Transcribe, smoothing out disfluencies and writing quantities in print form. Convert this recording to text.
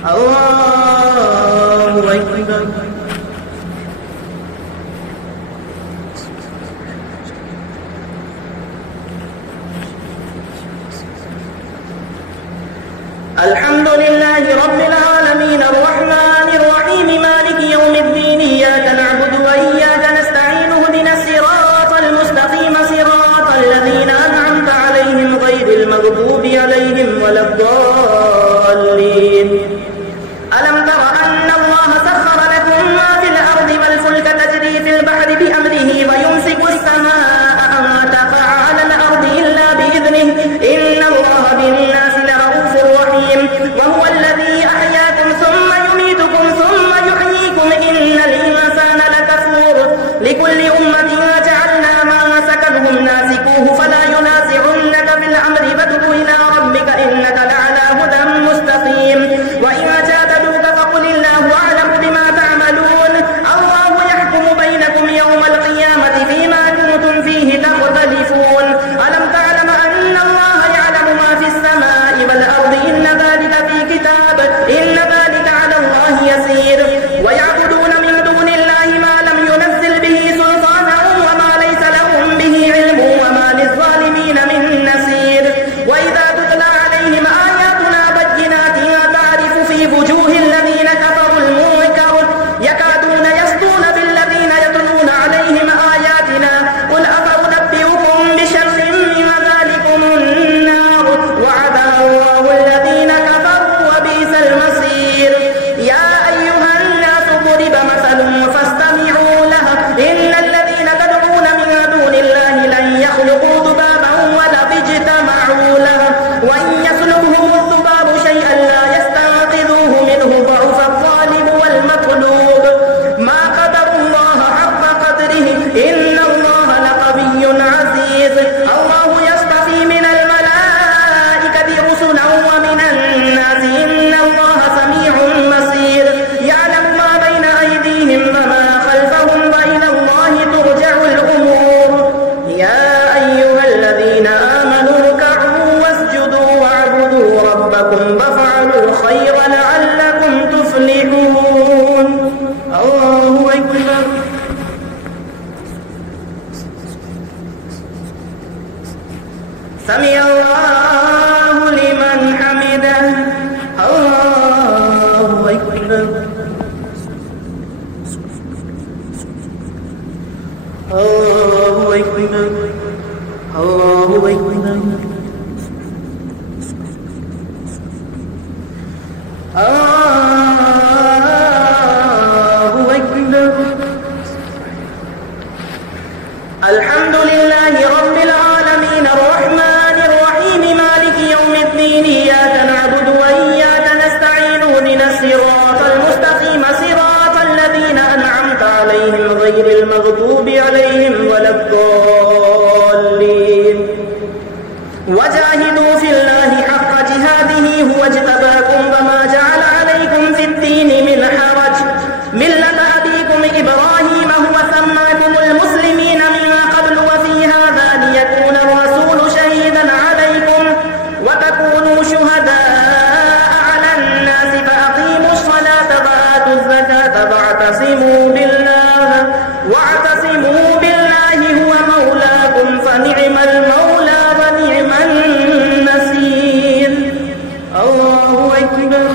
الله أكبر. الحمد لله رب العالمين الرحمن الرحيم مالك يوم الدين إياك نعبد وإياك نستعين اهدنا الصراط المستقيم صراط الذين أنعمت عليهم غير المغضوب عليهم ولا الضالين. ألم تر أن الله سخر لكم ما في الأرض والفلك تجري في البحر بأمره ويمسك السماء أن تقع على الأرض إلا بإذنه إن الله بالناس لرؤوف رحيم. وهو الذي أحياكم ثم يميتكم ثم يحييكم إن الإنسان لكفور. لكل أمة جعلنا منسكهم ناسكوه فلا ينازعنك في الأمر فادع إلى ربك إنك لعلى هدى مستقيم. وإن جادلوك فقل الله أعلم بما تعملون الله يحكم بينكم يوم القيامة فيما كنتم فيه تختلفون. ألم تعلم أن الله يعلم ما في السماء والأرض إن ذلك في كتاب إن ذلك على الله يسير. ويعبدون من دون الله ما لم ينزل به سلطانا وما ليس لهم به علم وما للظالمين من نصير. وإذا تتلى عليهم آياتنا بينات تعرف في وجوه الذين كفروا المنكر يكادون يسطون بالذين يتلون عليهم آياتنا قل أفأنبئكم بشر من ذلكم النار وعد الله الذين كفروا وبئس المصير. يا أيها الناس ضرب مثل فاستمعوا له إن الذين تدعون من دون الله لن يخلقوا ذبابا ولو اجتمعوا له وإن يسلبهم الذباب شيئا لا يستنقذوه منه ضعف الطالب والمطلوب. ما قدر الله حق قدره إن الله لقوي عزيز. الله يصطفي من الملائكة رسلا ومن الناس إن الله سميع بصير. يعلم ما بين أيديهم وما خلفهم وإلى الله ترجع الأمور. يا أيها الذين آمنوا اركعوا واسجدوا واعبدوا ربكم وافعلوا الخير لعلكم تفلحون. الله أكبر. سمع الله لمن حمده. الله أكبر. الله أكبر. الله أكبر. الله أكبر. الحمد لله رب العالمين الرحمن الرحيم مالك يوم الدين إياك نعبد وإياك نستعين اهدنا الصراط المستقيم صراط الذين أنعمت عليهم غير المغضوب عليهم ولا الضالين. وجاهدوا في الله حق جهاده هو اجتباكم وما جعل عليكم في الدين من حرج ملة أبيكم إبراهيم هو سماكم المسلمين من قبل وفي هذا ليكون الرسول شهيدا عليكم وتكونوا شهداء على الناس فأقيموا الصلاة وآتوا الزكاة واعتصموا بالله هو مولاكم فنعم المولى ونعم النصير. الله أكبر.